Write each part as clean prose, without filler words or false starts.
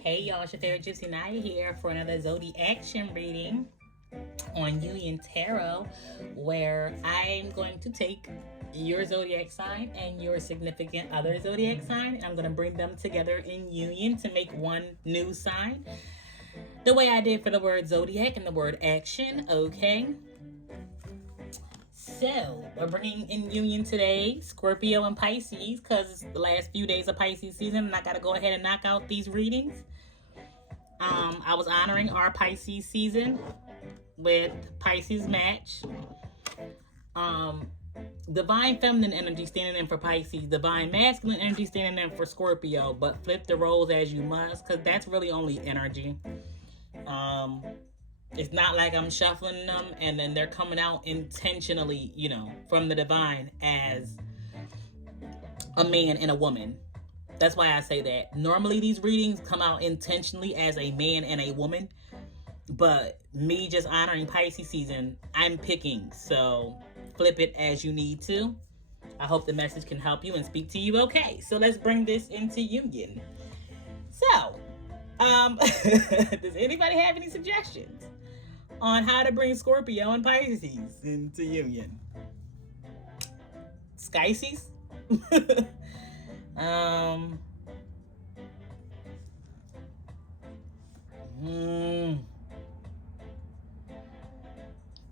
Hey y'all, it's your favorite Gypsy Naya here for another Zodiac reading on Union Tarot, where I'm going to take your zodiac sign and your significant other zodiac sign, and I'm going to bring them together in union to make one new sign. The way I did for the word zodiac and the word action, okay? So, we're bringing in union today Scorpio and Pisces because it's the last few days of Pisces season, and I got to go ahead and knock out these readings. I was honoring our Pisces season with Pisces match. Divine feminine energy standing in for Pisces, divine masculine energy standing in for Scorpio, but flip the roles as you must, because that's really only energy. It's not like I'm shuffling them and then they're coming out intentionally, from the divine as a man and a woman. That's why I say that. Normally these readings come out intentionally as a man and a woman, but me just honoring Pisces season, I'm picking. So flip it as you need to. I hope the message can help you and speak to you. Okay, so let's bring this into union. So, does anybody have any suggestions on how to bring Scorpio and Pisces into union? Skyces?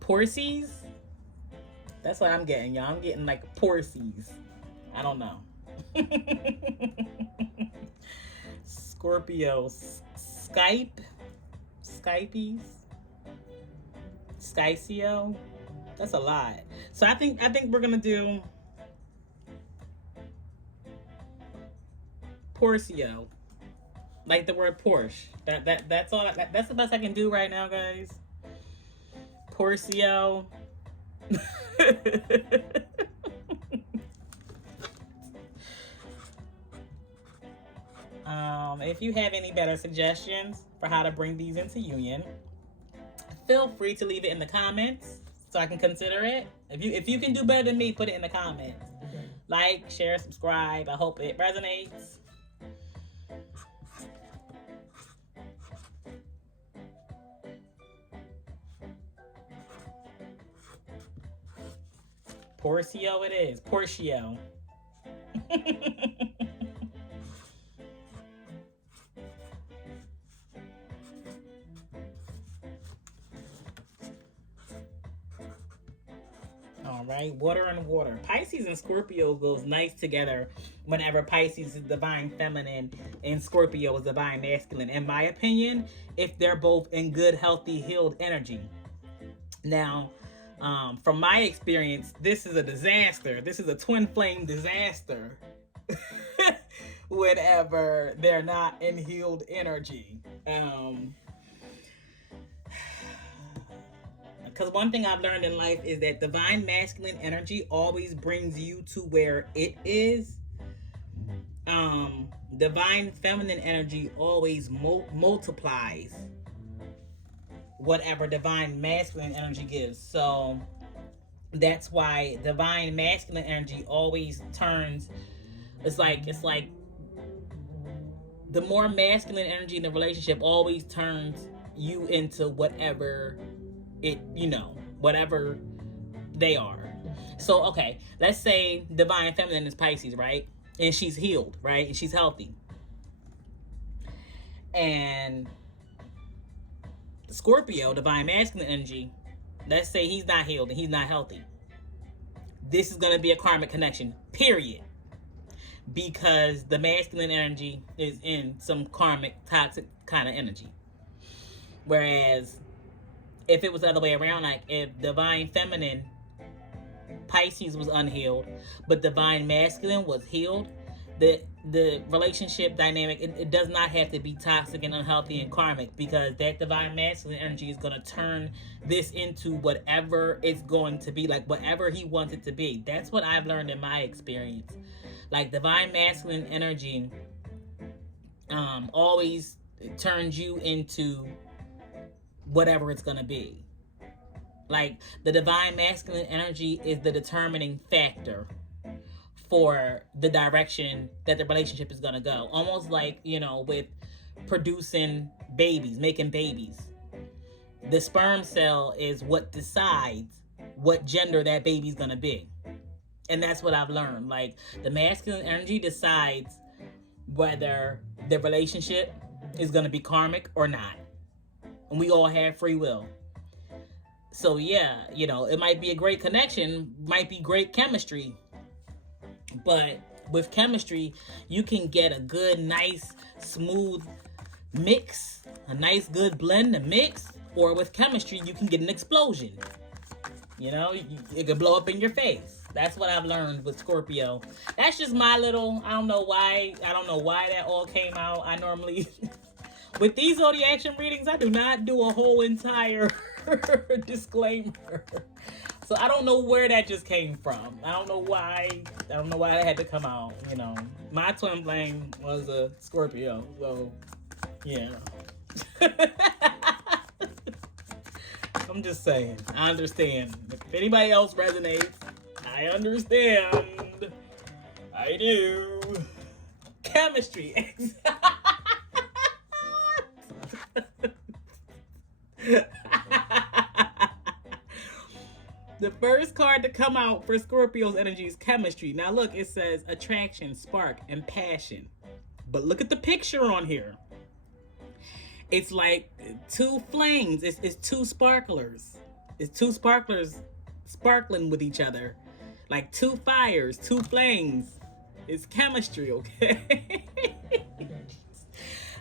Porsies? That's what I'm getting, y'all. I'm getting like Porsies. I don't know. Scorpio, Skype, Skypies, Skycio. That's a lot. So I think we're gonna do Porcio, like the word Porsche. That's all. That's the best I can do right now, guys. Porcio. If you have any better suggestions for how to bring these into union, feel free to leave it in the comments so I can consider it. If you can do better than me, put it in the comments. Okay. Like, share, subscribe. I hope it resonates. Porcio it is. Porcio. All right, water and water. Pisces and Scorpio goes nice together whenever Pisces is divine feminine and Scorpio is divine masculine. In my opinion, if they're both in good, healthy, healed energy. Now, from my experience, this is a disaster. This is a twin flame disaster whenever they're not in healed energy. Because one thing I've learned in life is that divine masculine energy always brings you to where it is. Divine feminine energy always multiplies whatever divine masculine energy gives. So that's why divine masculine energy always turns. It's like the more masculine energy in the relationship always turns you into whatever it, whatever they are. So, okay, let's say divine feminine is Pisces, right? And she's healed, right? And she's healthy. And Scorpio, divine masculine energy, let's say he's not healed and he's not healthy. This is going to be a karmic connection, period. Because the masculine energy is in some karmic, toxic kind of energy. Whereas if it was the other way around, like if divine feminine Pisces was unhealed, but divine masculine was healed, the relationship dynamic, it does not have to be toxic and unhealthy and karmic, because that divine masculine energy is going to turn this into whatever it's going to be, like whatever he wants it to be. That's what I've learned in my experience. Like divine masculine energy always turns you into whatever it's going to be. Like the divine masculine energy is the determining factor for the direction that the relationship is going to go. Almost like, with producing babies, making babies. The sperm cell is what decides what gender that baby's gonna be. And that's what I've learned. Like, the masculine energy decides whether the relationship is gonna be karmic or not. And we all have free will. So yeah, you know, it might be a great connection, might be great chemistry. But with chemistry, you can get a good, nice, smooth mix, a nice, good blend, a mix. Or with chemistry, you can get an explosion. You know, it could blow up in your face. That's what I've learned with Scorpio. That's just my little, I don't know why that all came out. I normally, with these Zodiac readings, I do not do a whole entire disclaimer. So I don't know where that just came from. I don't know why that had to come out, you know. My twin flame was a Scorpio, so yeah. I'm just saying, I understand. If anybody else resonates, I understand. I do. Chemistry. The first card to come out for Scorpio's energy is chemistry. Now look, it says attraction, spark, and passion. But look at the picture on here. It's like two flames. It's two sparklers. It's two sparklers sparkling with each other. Like two fires, two flames. It's chemistry, okay?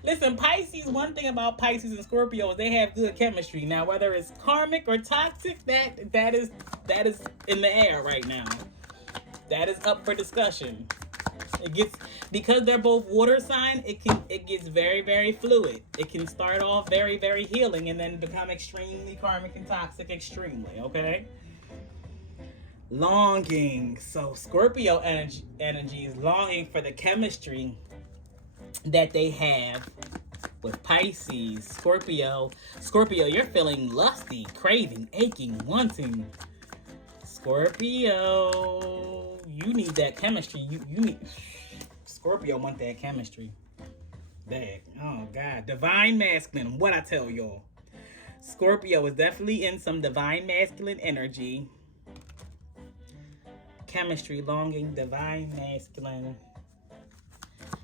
Listen, Pisces, one thing about Pisces and Scorpio is they have good chemistry. Now, whether it's karmic or toxic, that is in the air right now. That is up for discussion. It gets, because they're both water sign, it gets very, very fluid. It can start off very, very healing and then become extremely karmic and toxic extremely, okay? Longing. So Scorpio energy is longing for the chemistry that they have with Pisces. Scorpio, you're feeling lusty, craving, aching, wanting. Scorpio, you need that chemistry. You need, Scorpio want that chemistry. Dang. Oh God. Divine masculine. What I tell y'all. Scorpio is definitely in some divine masculine energy. Chemistry, longing, divine masculine.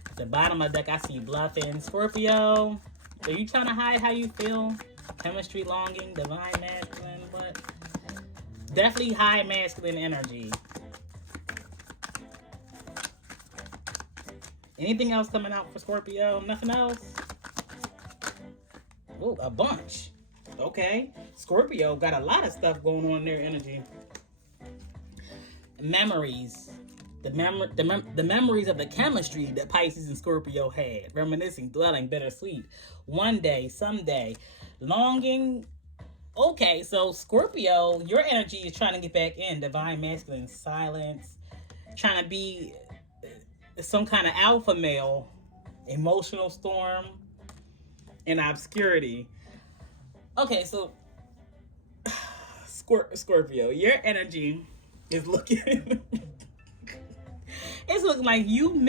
At the bottom of the deck, I see bluffing. Scorpio, are you trying to hide how you feel? Chemistry, longing, divine masculine, but definitely high masculine energy. Anything else coming out for Scorpio? Nothing else? Oh, a bunch. Okay. Scorpio got a lot of stuff going on in their energy. Memories. The memories of the chemistry that Pisces and Scorpio had. Reminiscing, dwelling, bittersweet. One day, someday. Longing. Okay, so Scorpio, your energy is trying to get back in. Divine masculine, silence. Trying to be some kind of alpha male. Emotional storm. And obscurity. Okay, so Scorpio, your energy is looking... It's looking like you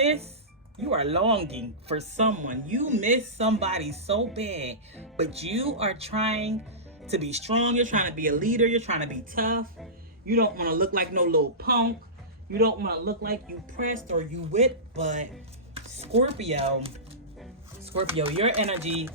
are longing for someone. You miss somebody so bad, but you are trying to be strong. You're trying to be a leader. You're trying to be tough. You don't want to look like no little punk. You don't want to look like you pressed or you whipped, but Scorpio, your energy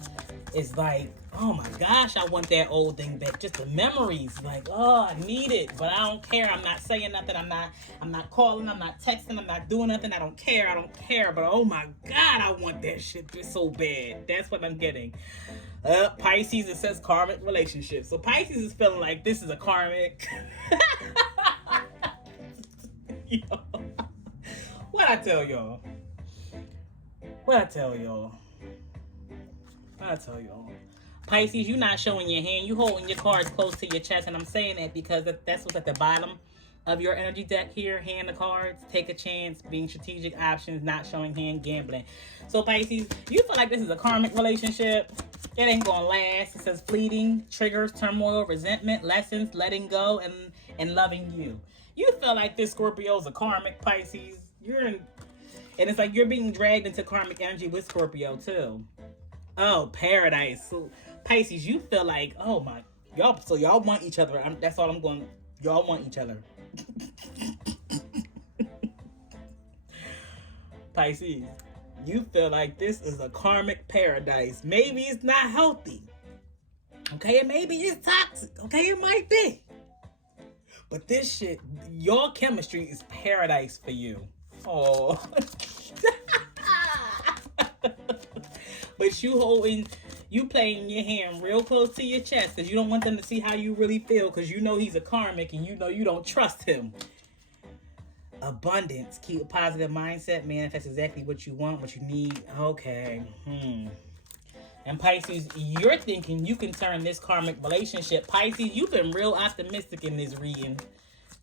is like, oh my gosh, I want that old thing back. Just the memories, like, oh, I need it, but I don't care. I'm not saying nothing. I'm not calling. I'm not texting. I'm not doing nothing. I don't care. But oh my God, I want that shit just so bad. That's what I'm getting. Pisces, it says karmic relationship. So Pisces is feeling like this is a karmic. Yo. What I tell y'all? Pisces, you're not showing your hand. You holding your cards close to your chest. And I'm saying that because that's what's at the bottom of your energy deck here. Hand the cards. Take a chance. Being strategic options. Not showing hand. Gambling. So Pisces, you feel like this is a karmic relationship. It ain't going to last. It says fleeting. Triggers, turmoil, resentment, lessons, letting go, and loving you. You feel like this Scorpio is a karmic, Pisces. And it's like you're being dragged into karmic energy with Scorpio too. Oh, paradise. So, Pisces, you feel like, oh my, y'all. So y'all want each other. That's all I'm going. Y'all want each other. Pisces, you feel like this is a karmic paradise. Maybe it's not healthy. Okay, maybe it's toxic. Okay, it might be. But this shit, your chemistry is paradise for you. Oh. But you playing your hand real close to your chest because you don't want them to see how you really feel because you know he's a karmic and you know you don't trust him. Abundance. Keep a positive mindset. Manifest exactly what you want, what you need. Okay. And Pisces, you're thinking you can turn this karmic relationship. Pisces, you've been real optimistic in this reading.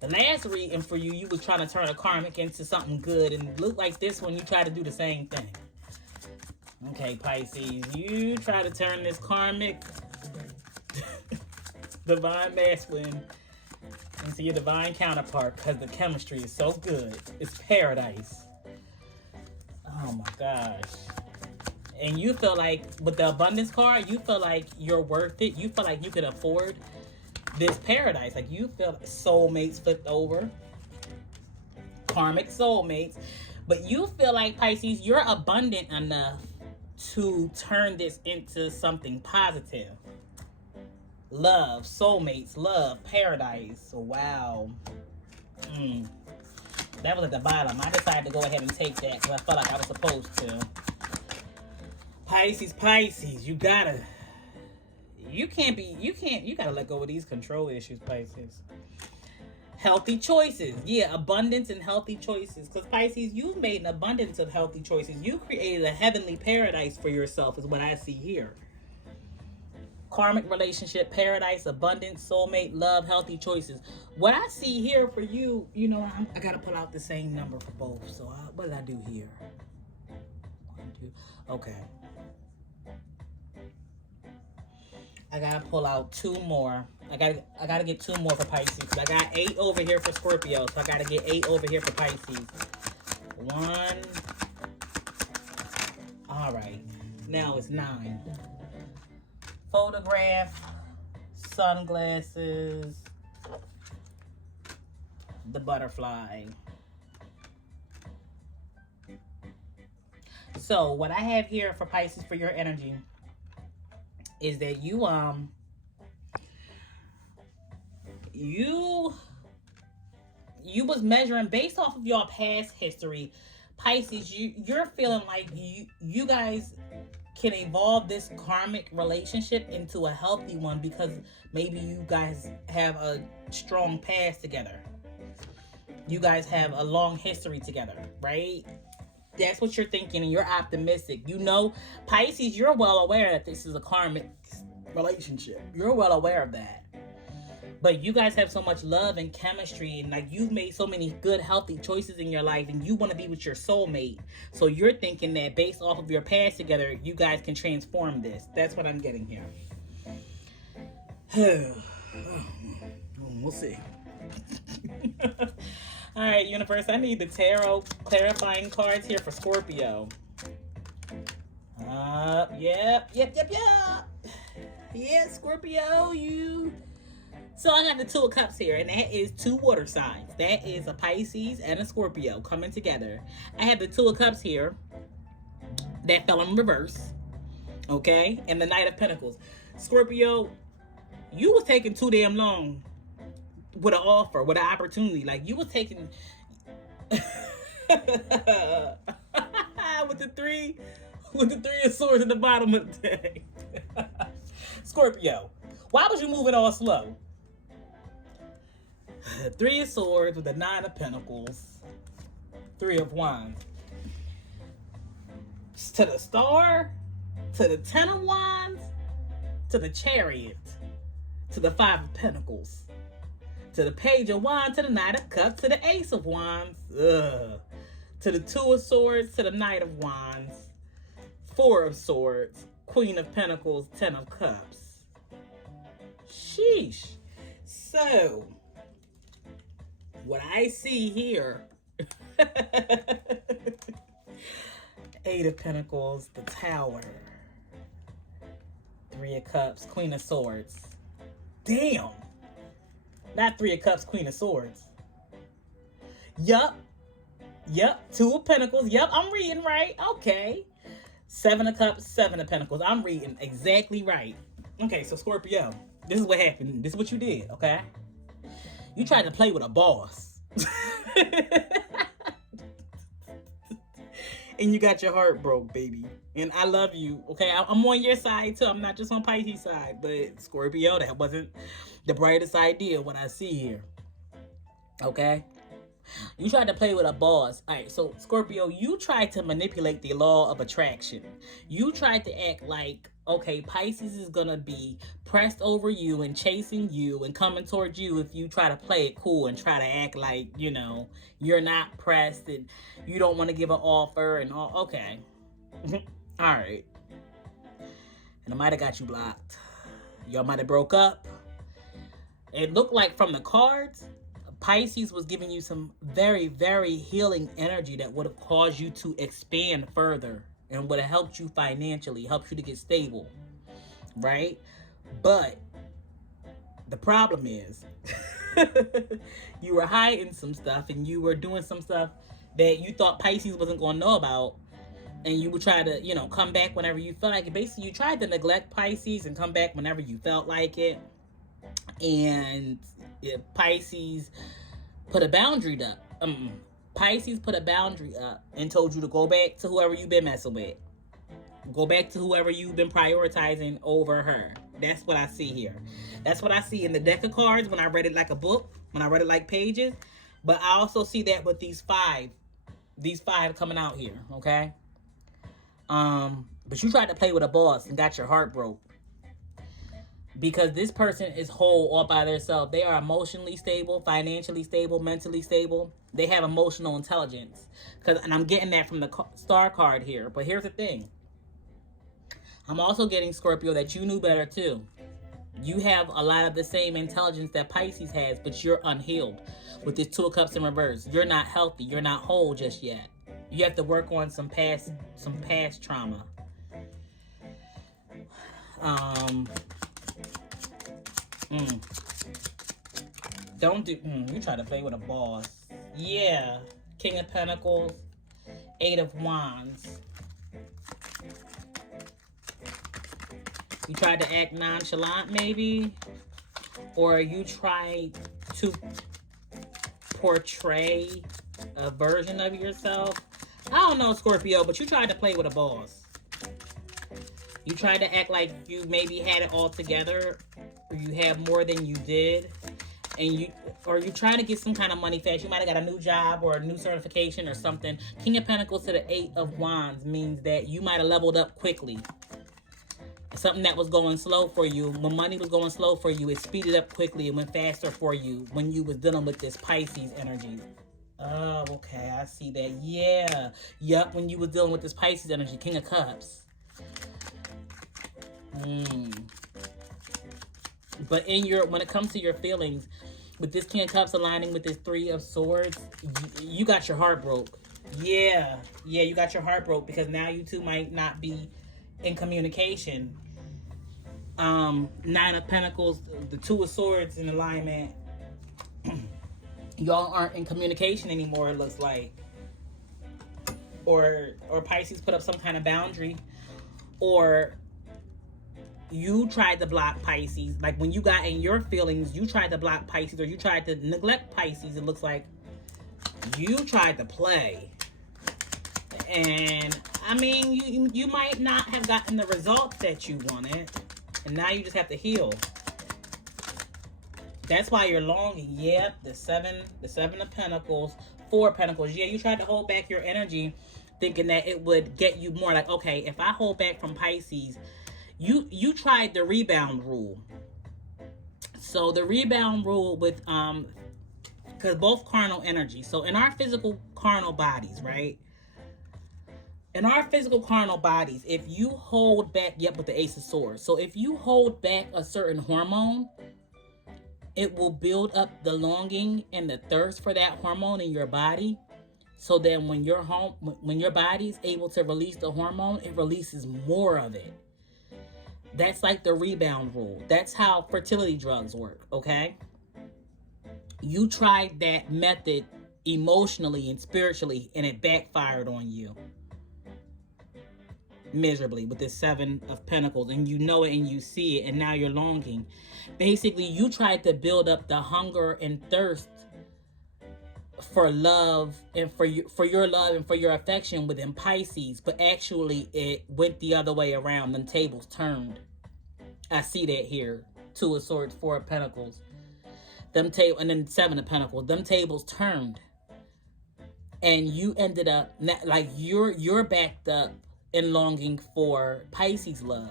The last reading for you, you was trying to turn a karmic into something good. And it looked like this one, you try to do the same thing. Okay, Pisces, you try to turn this karmic divine masculine into your divine counterpart because the chemistry is so good. It's paradise. Oh my gosh. And you feel like with the abundance card, you feel like you're worth it. You feel like you can afford this paradise. Like you feel like soulmates flipped over. Karmic soulmates. But you feel like, Pisces, you're abundant enough to turn this into something positive. Love, soulmates, love, paradise. Wow. That was at the bottom. I decided to go ahead and take that because I felt like I was supposed to. Pisces, you gotta let go of these control issues, Pisces. Healthy choices. Yeah, abundance and healthy choices. Because Pisces, you've made an abundance of healthy choices. You created a heavenly paradise for yourself is what I see here. Karmic relationship, paradise, abundance, soulmate, love, healthy choices. What I see here for you, I got to pull out the same number for both. So what did I do here? 1, 2. Okay. I got to pull out 2 more. I gotta get 2 more for Pisces. I got 8 over here for Scorpio, so I gotta get 8 over here for Pisces. 1. All right. Now it's 9. Photograph, sunglasses, the butterfly. So what I have here for Pisces for your energy is that you was measuring based off of your past history. Pisces, you're feeling like you guys can evolve this karmic relationship into a healthy one because maybe you guys have a strong past together. You guys have a long history together, right? That's what you're thinking and you're optimistic. Pisces, you're well aware that this is a karmic relationship. You're well aware of that. But you guys have so much love and chemistry and like you've made so many good, healthy choices in your life and you want to be with your soulmate. So you're thinking that based off of your past together, you guys can transform this. That's what I'm getting here. We'll see. All right, universe, I need the tarot clarifying cards here for Scorpio. Yep. Yeah, Scorpio, you. So I got the 2 of Cups here, and that is 2 water signs. That is a Pisces and a Scorpio coming together. I have the 2 of Cups here that fell in reverse, okay? And the Knight of Pentacles. Scorpio, you was taking too damn long with an offer, with an opportunity. Like, you was taking... with the three of Swords at the bottom of the deck. Scorpio, why was you moving all slow? 3 of Swords with the 9 of Pentacles. 3 of Wands. To the Star. To the 10 of Wands. To the Chariot. To the 5 of Pentacles. To the Page of Wands. To the Knight of Cups. To the Ace of Wands. To the 2 of Swords. To the Knight of Wands. 4 of Swords. Queen of Pentacles. 10 of Cups. Sheesh. So, what I see here, 8 of Pentacles, the Tower, Three of Cups, Queen of Swords. Damn. Not Three of Cups, Queen of Swords. Yup. Two of Pentacles. Yup, I'm reading right. Okay. Seven of Cups, Seven of Pentacles. I'm reading exactly right. Okay, so Scorpio, this is what happened. This is what you did, okay? You tried to play with a boss. And you got your heart broke, baby. And I love you, okay? I'm on your side, too. I'm not just on Pisces' side. But Scorpio, that wasn't the brightest idea, what I see here. Okay? You tried to play with a boss. All right, so Scorpio, you tried to manipulate the law of attraction. You tried to act like, okay, Pisces is going to be pressed over you and chasing you and coming towards you if you try to play it cool and try to act like, you know, you're not pressed and you don't want to give an offer and all. Okay. All right. And I might have got you blocked. Y'all might have broke up. It looked like from the cards, Pisces was giving you some very, very healing energy that would have caused you to expand further and would have helped you financially, helped you to get stable, right? But the problem is you were hiding some stuff and you were doing some stuff that you thought Pisces wasn't going to know about, and you would try to, you know, come back whenever you felt like it. Basically, you tried to neglect Pisces and come back whenever you felt like it. And Pisces put a boundary up. Pisces put a boundary up and told you to go back to whoever you've been messing with. Go back to whoever you've been prioritizing over her. That's what I see here. That's what I see in the deck of cards when I read it like a book, when I read it like pages. But I also see that with these five coming out here, okay? But you tried to play with a boss and got your heart broke. Because this person is whole all by themselves. They are emotionally stable, financially stable, mentally stable. They have emotional intelligence. And I'm getting that from the star card here. But here's the thing. I'm also getting, Scorpio, that you knew better too. You have a lot of the same intelligence that Pisces has, but you're unhealed. With this Two of Cups in reverse, you're not healthy. You're not whole just yet. You have to work on some past trauma. Don't do. You try to play with a boss. Yeah. King of Pentacles, Eight of Wands. You tried to act nonchalant, maybe, or you tried to portray a version of yourself. I don't know, Scorpio, but you tried to play with a boss. You tried to act like you maybe had it all together, or you have more than you did, and you trying to get some kind of money fast. You might have got a new job or a new certification or something. King of Pentacles to the Eight of Wands means that you might have leveled up quickly. Something that was going slow for you, when money was going slow for you, it speeded up quickly and went faster for you when you was dealing with this Pisces energy. Oh, okay, I see that. Yeah. Yup, when you was dealing with this Pisces energy, King of Cups. But when it comes to your feelings, with this King of Cups aligning with this Three of Swords, you got your heart broke. Yeah, you got your heart broke because now you two might not be in communication. Nine of Pentacles, the Two of Swords in alignment. Y'all aren't in communication anymore, it looks like. Or Pisces put up some kind of boundary. Or you tried to block Pisces. Like when you got in your feelings, you tried to block Pisces or you tried to neglect Pisces. It looks like you tried to play. And I mean, you might not have gotten the results that you wanted. And now you just have to heal. That's why you're longing. Yep, the seven of Pentacles, Four of Pentacles. Yeah, you tried to hold back your energy thinking that it would get you more. Like, okay, if I hold back from Pisces, you tried the rebound rule. So the rebound rule with because both carnal energy. So in our physical carnal bodies, right? In our physical carnal bodies, if you hold back, with the Ace of Swords. So if you hold back a certain hormone, it will build up the longing and the thirst for that hormone in your body. So then when your body is able to release the hormone, it releases more of it. That's like the rebound rule. That's how fertility drugs work, okay? You tried that method emotionally and spiritually, and it backfired on you miserably with this Seven of Pentacles, and you know it and you see it, and now you're longing. Basically, you tried to build up the hunger and thirst for love and for your love and for your affection within Pisces, but actually it went the other way around. Them tables turned. I see that here. Two of Swords, Four of Pentacles. And then Seven of Pentacles. Them tables turned. And you ended up like you're backed up and longing for Pisces love.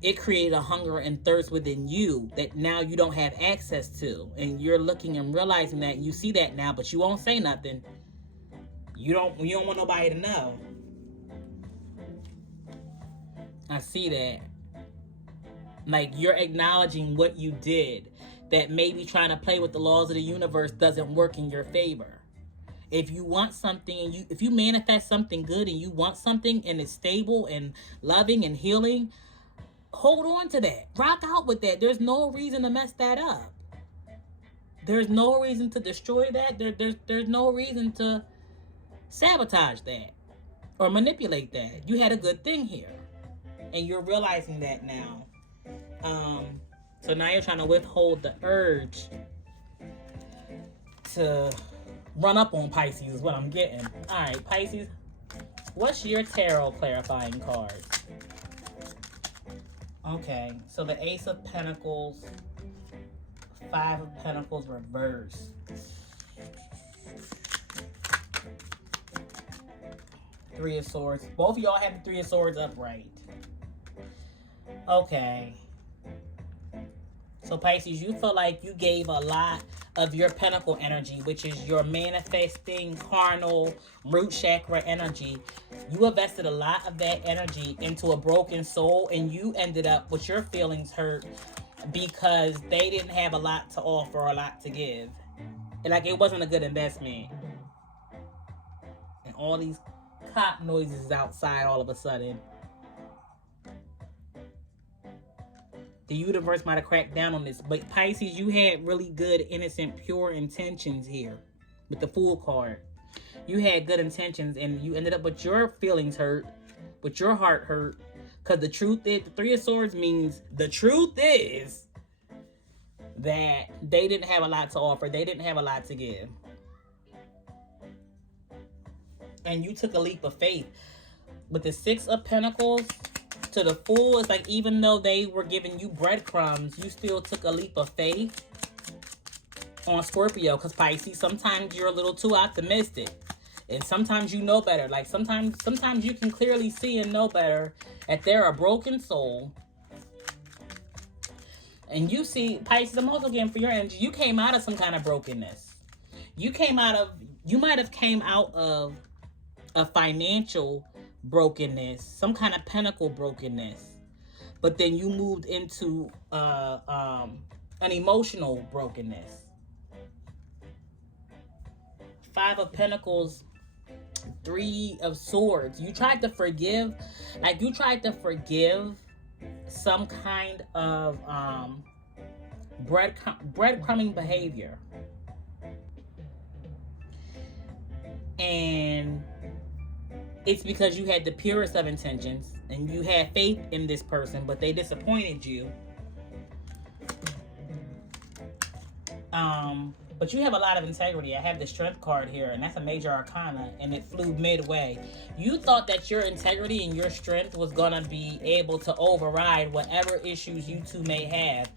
It created a hunger and thirst within you that now you don't have access to. And you're looking and realizing that, and you see that now, but you won't say nothing. You don't want nobody to know. I see that. Like, you're acknowledging what you did, that maybe trying to play with the laws of the universe doesn't work in your favor. If you want something, and if you manifest something good and you want something and it's stable and loving and healing, hold on to that. Rock out with that. There's no reason to mess that up. There's no reason to destroy that. There's no reason to sabotage that or manipulate that. You had a good thing here, and you're realizing that now. So now you're trying to withhold the urge to run up on Pisces is what I'm getting. All right, Pisces, what's your tarot clarifying card? Okay, so the Ace of Pentacles, Five of Pentacles reverse. Three of Swords. Both of y'all have the Three of Swords upright. Okay. So Pisces, you feel like you gave a lot of your pentacle energy, which is your manifesting, carnal, root chakra energy. You invested a lot of that energy into a broken soul, and you ended up with your feelings hurt because they didn't have a lot to offer or a lot to give. And like, it wasn't a good investment. And all these cop noises outside all of a sudden. The universe might have cracked down on this. But Pisces, you had really good, innocent, pure intentions here with the Fool card. You had good intentions, and you ended up with your feelings hurt, with your heart hurt. Because the truth is, the Three of Swords means the truth is that they didn't have a lot to offer. They didn't have a lot to give. And you took a leap of faith. With the Six of Pentacles to the Fool, it's like, even though they were giving you breadcrumbs, you still took a leap of faith on Scorpio. Because Pisces, sometimes you're a little too optimistic, and sometimes you know better. Like, sometimes you can clearly see and know better that they're a broken soul. And you see, Pisces, I'm also getting for your energy, you came out of some kind of brokenness. You might have came out of a financial brokenness, some kind of pentacle brokenness, but then you moved into an emotional brokenness. Five of Pentacles, Three of Swords. You tried to forgive, like you tried to forgive some kind of breadcrumbing behavior. And it's because you had the purest of intentions and you had faith in this person, but they disappointed you. But you have a lot of integrity. I have the Strength card here, and that's a major arcana, and it flew midway. You thought that your integrity and your strength was going to be able to override whatever issues you two may have.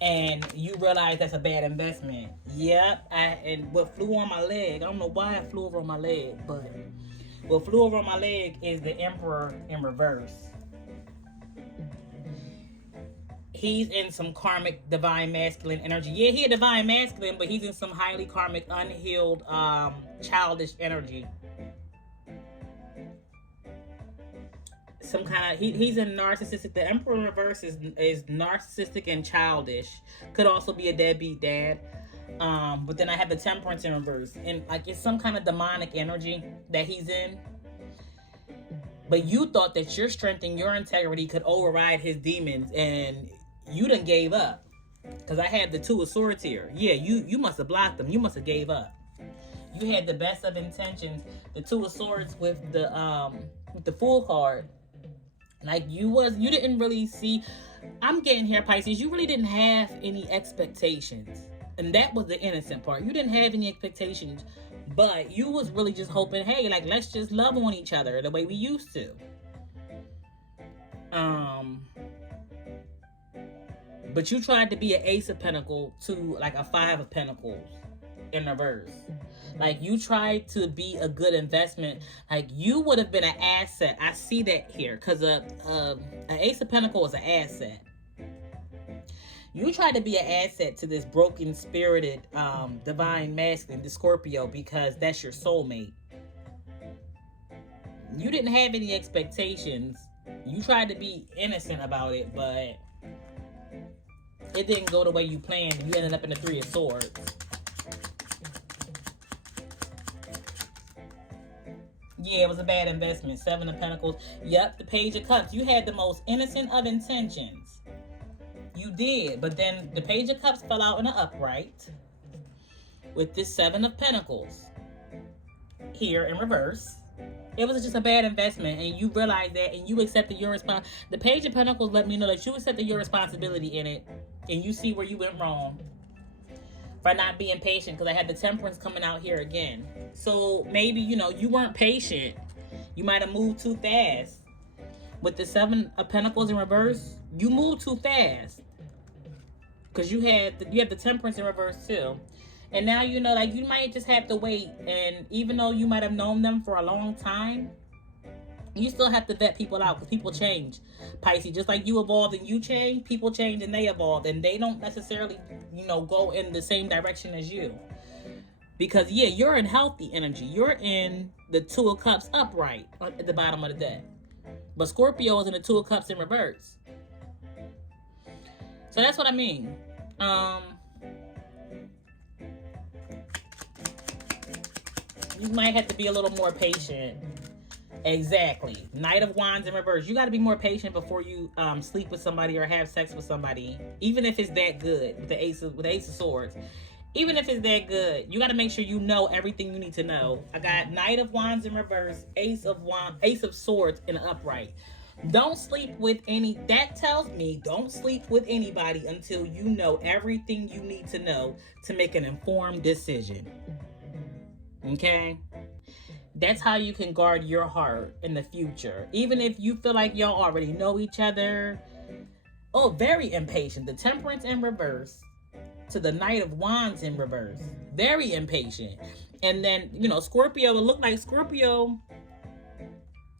And you realize that's a bad investment. Yep. And what flew on my leg, I don't know why it flew over on my leg, but what flew over on my leg is the Emperor in reverse. He's in some karmic divine masculine energy. Yeah, he a divine masculine, but he's in some highly karmic, unhealed, childish energy. Some kind of, he's a narcissistic. The Emperor in reverse is narcissistic and childish. Could also be a deadbeat dad. But then I have the Temperance in reverse, and like, it's some kind of demonic energy that he's in. But you thought that your strength and your integrity could override his demons, and you done gave up. Because I had the Two of Swords here. Yeah, you must have blocked them. You must have gave up. You had the best of intentions. The Two of Swords with the Fool card. Like you didn't really see. I'm getting here, Pisces. You really didn't have any expectations. And that was the innocent part. You didn't have any expectations. But you was really just hoping, hey, like, let's just love on each other the way we used to. But you tried to be an Ace of Pentacles to like a Five of Pentacles in reverse. Like you tried to be a good investment. Like you would have been an asset. I see that here because an Ace of Pentacles is an asset. You tried to be an asset to this broken spirited divine masculine, the Scorpio, because that's your soulmate. You didn't have any expectations. You tried to be innocent about it, but it didn't go the way you planned. You ended up in the Three of Swords. Yeah, it was a bad investment. Seven of Pentacles. Yep, the Page of Cups. You had the most innocent of intentions. You did, but then the Page of Cups fell out in an upright with this Seven of Pentacles here in reverse. It was just a bad investment, and you realized that, and you accepted your response. The Page of Pentacles let me know that you accepted your responsibility in it, and you see where you went wrong by not being patient, because I had the Temperance coming out here again. So maybe, you weren't patient. You might have moved too fast. With the Seven of Pentacles in reverse, you moved too fast. Because you have the Temperance in reverse too. And now, you might just have to wait. And even though you might have known them for a long time, you still have to vet people out, because people change. Pisces, just like you evolved and you change, people change and they evolve. And they don't necessarily, go in the same direction as you. Because, yeah, you're in healthy energy. You're in the Two of Cups upright at the bottom of the deck. But Scorpio is in the Two of Cups in reverse. So that's what I mean. You might have to be a little more patient. Exactly. Knight of Wands in reverse. You got to be more patient before you sleep with somebody or have sex with somebody. Even if it's that good with the Ace of Swords. Even if it's that good, you got to make sure you know everything you need to know. I got Knight of Wands in reverse, Ace of Swords in an upright. Don't sleep with that tells me don't sleep with anybody until you know everything you need to know to make an informed decision. Okay? That's how you can guard your heart in the future. Even if you feel like y'all already know each other. Oh, very impatient. The Temperance in reverse to the Knight of Wands in reverse. Very impatient. And then, Scorpio, it looked like Scorpio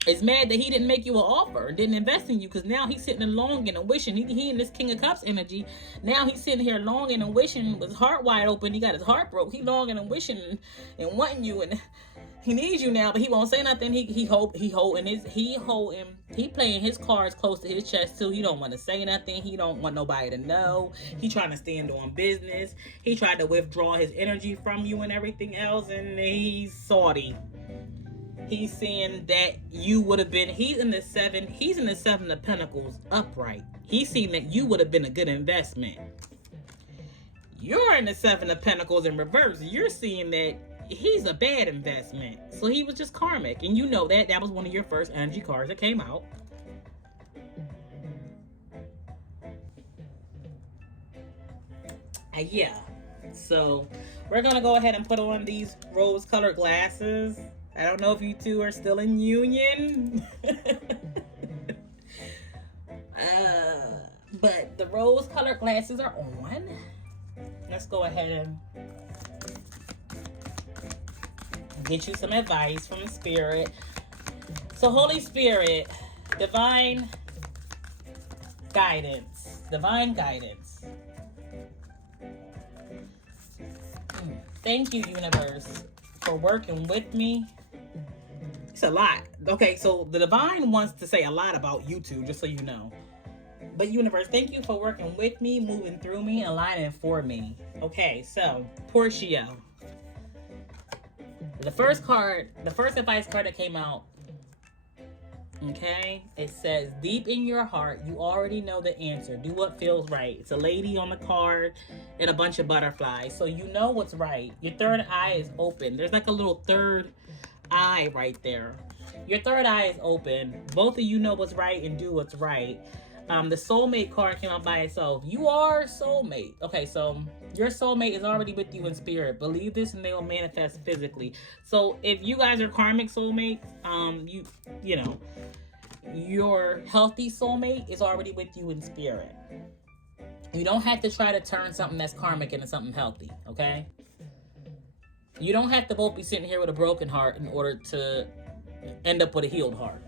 is mad that he didn't make you an offer, didn't invest in you, because now he's sitting and longing and wishing. He in this King of Cups energy. Now he's sitting here longing and wishing with his heart wide open. He got his heart broke. He longing and wishing and wanting you, and he needs you now, but he won't say nothing. He playing his cards close to his chest too. He don't want to say nothing. He don't want nobody to know. He trying to stand on business. He tried to withdraw his energy from you and everything else, and he's salty. He's saying that you would have been, he's in the Seven of Pentacles upright. He's saying that you would have been a good investment. You're in the Seven of Pentacles in reverse. You're seeing that he's a bad investment. So he was just karmic. And you know that. That was one of your first energy cards that came out. Yeah. So we're going to go ahead and put on these rose-colored glasses. I don't know if you two are still in union. But the rose-colored glasses are on. Let's go ahead and get you some advice from Spirit. So Holy Spirit, divine guidance. Thank you, universe, for working with me. It's a lot. Okay, so the divine wants to say a lot about you two, just so you know. But universe, thank you for working with me, moving through me, aligning for me. Okay, so Porschio. The first advice card that came out. Okay, it says deep in your heart, you already know the answer. Do what feels right. It's a lady on the card and a bunch of butterflies. So you know what's right. Your third eye is open. There's like a little third eye right there. Your third eye is open. Both of you know what's right and do what's right. The soulmate card came out by itself. You are soulmate. Okay, so your soulmate is already with you in spirit. Believe this and they will manifest physically. So if you guys are karmic soulmates, you know, your healthy soulmate is already with you in spirit. You don't have to try to turn something that's karmic into something healthy, okay? You don't have to both be sitting here with a broken heart in order to end up with a healed heart.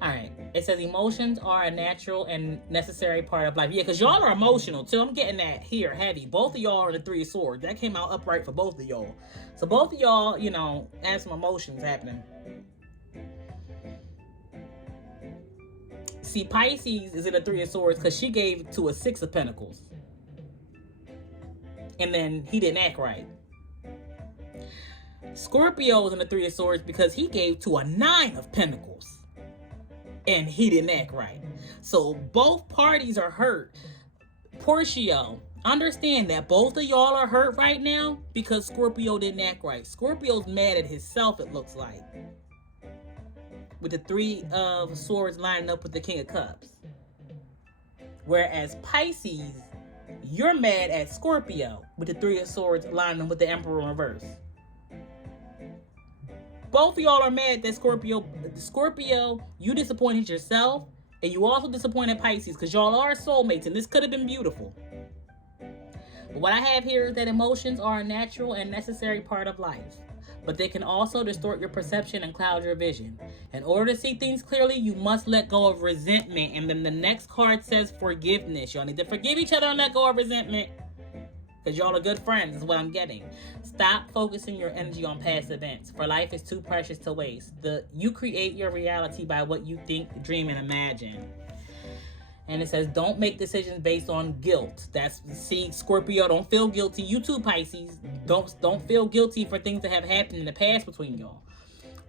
All right. It says emotions are a natural and necessary part of life. Yeah, because y'all are emotional, too. I'm getting that here, heavy. Both of y'all are the Three of Swords. That came out upright for both of y'all. So both of y'all, you know, have some emotions happening. See, Pisces is in the Three of Swords because she gave to a Six of Pentacles. And then he didn't act right. Scorpio was in the Three of Swords because he gave to a Nine of Pentacles. And he didn't act right. So both parties are hurt. Portia, understand that both of y'all are hurt right now because Scorpio didn't act right. Scorpio's mad at himself, it looks like. With the Three of Swords lining up with the King of Cups. Whereas Pisces, you're mad at Scorpio with the Three of Swords lining with the Emperor in reverse. Both of y'all are mad that Scorpio, you disappointed yourself, and you also disappointed Pisces, because y'all are soulmates, and this could have been beautiful. But what I have here is that emotions are a natural and necessary part of life, but they can also distort your perception and cloud your vision. In order to see things clearly, you must let go of resentment, and then the next card says forgiveness. Y'all need to forgive each other and let go of resentment, because y'all are good friends, is what I'm getting. Stop focusing your energy on past events, for life is too precious to waste. You create your reality by what you think, dream, and imagine. And it says, don't make decisions based on guilt. See, Scorpio, don't feel guilty. You too, Pisces. Don't feel guilty for things that have happened in the past between y'all.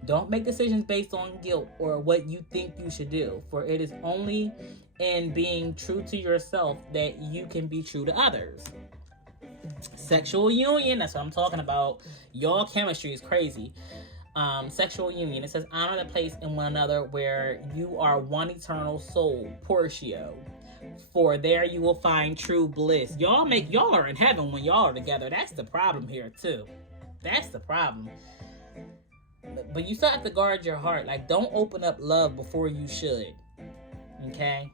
Don't make decisions based on guilt or what you think you should do, for it is only in being true to yourself that you can be true to others. Sexual union, that's what I'm talking about. Y'all chemistry is crazy. Sexual union, it says honor the place in one another where you are one eternal soul, Portia, for there you will find true bliss. Y'all are in heaven when y'all are together. That's the problem here too. That's the problem. But you still have to guard your heart. Like, don't open up love before you should. Okay?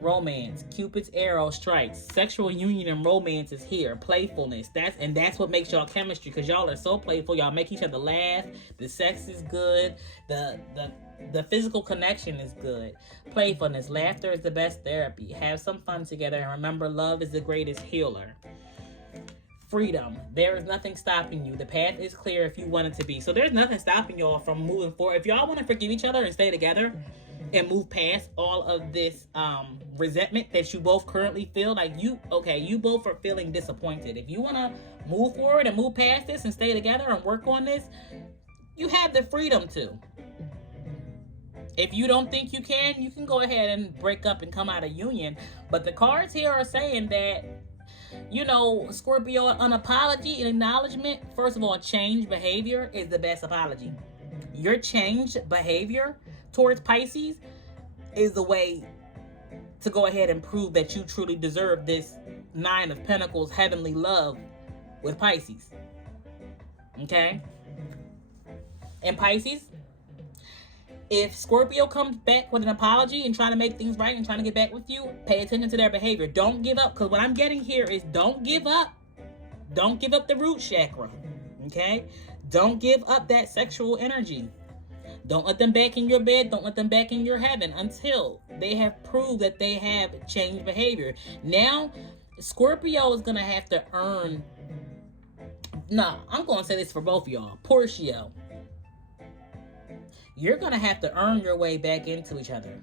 Romance, Cupid's arrow strikes. Sexual union and romance is here. Playfulness, that's what makes y'all chemistry, because y'all are so playful. Y'all make each other laugh. The sex is good. The physical connection is good. Playfulness, laughter is the best therapy. Have some fun together, and remember, love is the greatest healer. Freedom, there is nothing stopping you. The path is clear if you want it to be. So there's nothing stopping y'all from moving forward. If y'all want to forgive each other and stay together and move past all of this resentment that you both currently feel, like you both are feeling disappointed. If you want to move forward and move past this and stay together and work on this, you have the freedom to. If you don't think you can go ahead and break up and come out of union. But the cards here are saying that, you know, Scorpio, an apology, an acknowledgement, first of all, change behavior is the best apology. Your changed behavior towards Pisces is the way to go ahead and prove that you truly deserve this Nine of Pentacles heavenly love with Pisces. Okay? And Pisces, if Scorpio comes back with an apology and trying to make things right and trying to get back with you, pay attention to their behavior. Don't give up, because what I'm getting here is don't give up. Don't give up the root chakra. Okay? Don't give up that sexual energy. Don't let them back in your bed. Don't let them back in your heaven until they have proved that they have changed behavior. Now, Scorpio is going to have to earn... I'm going to say this for both of y'all. Portia, you're going to have to earn your way back into each other.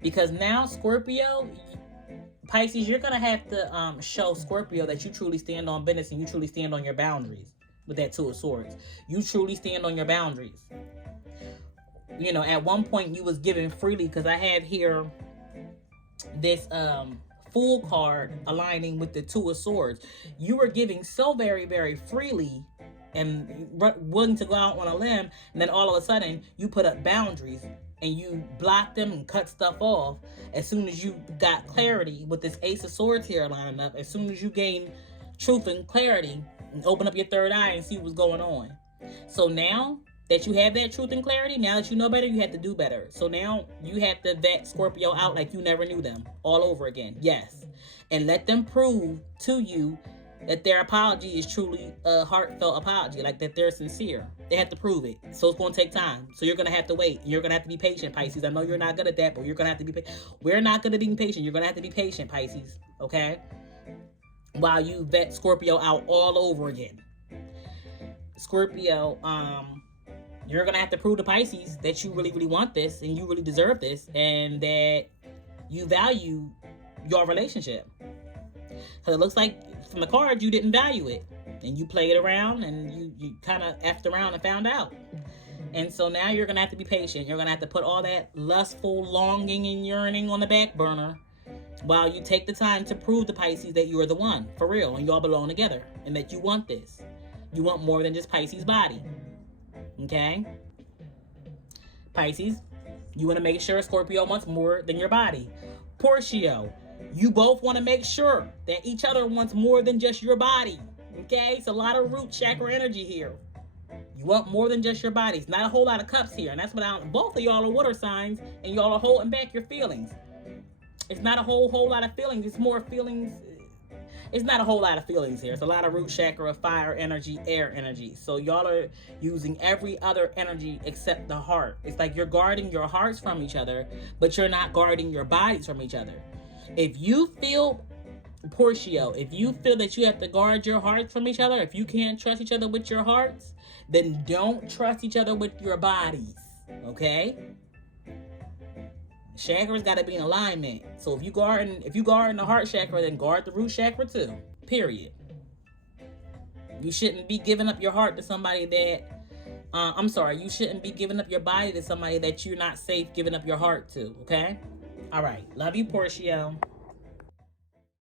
Because now, Scorpio, Pisces, you're going to have to show Scorpio that you truly stand on business and you truly stand on your boundaries with that Two of Swords. You truly stand on your boundaries. You know, at one point you was giving freely, because I have here this Fool card aligning with the Two of Swords. You were giving so very, very freely and willing to go out on a limb, and then all of a sudden you put up boundaries and you block them and cut stuff off. As soon as you got clarity with this Ace of Swords here lining up, as soon as you gain truth and clarity and open up your third eye and see what's going on. So now that you have that truth and clarity, now that you know better, you have to do better. So now you have to vet Scorpio out like you never knew them all over again. Yes. And let them prove to you that their apology is truly a heartfelt apology, like that they're sincere. They have to prove it. So it's going to take time. So you're going to have to wait. You're going to have to be patient, Pisces. I know you're not good at that, but you're going to have to be patient. We're not good at being patient. You're going to have to be patient, Pisces. Okay? While you vet Scorpio out all over again. Scorpio, you're going to have to prove to Pisces that you really, really want this and you really deserve this and that you value your relationship. Because it looks like from the cards, you didn't value it. And you played around and you kind of effed around and found out. And so now you're going to have to be patient. You're going to have to put all that lustful longing and yearning on the back burner while you take the time to prove to Pisces that you are the one, for real, and y'all belong together, and that you want this. You want more than just Pisces' body. Okay? Pisces, you want to make sure Scorpio wants more than your body. Portia, you both want to make sure that each other wants more than just your body. Okay? It's a lot of root chakra energy here. You want more than just your body. It's not a whole lot of cups here. And that's what both of y'all are water signs, and y'all are holding back your feelings. It's not a whole lot of feelings. It's more feelings. It's not a whole lot of feelings here. It's a lot of root chakra, fire energy, air energy. So y'all are using every other energy except the heart. It's like you're guarding your hearts from each other, but you're not guarding your bodies from each other. If you feel, Portia, if you feel that you have to guard your hearts from each other, if you can't trust each other with your hearts, then don't trust each other with your bodies. Okay? Chakras got to be in alignment. So if you guard the heart chakra, then guard the root chakra too. Period. You shouldn't be giving up your heart to somebody that, you shouldn't be giving up your body to somebody that you're not safe giving up your heart to. Okay? All right. Love you, Portia.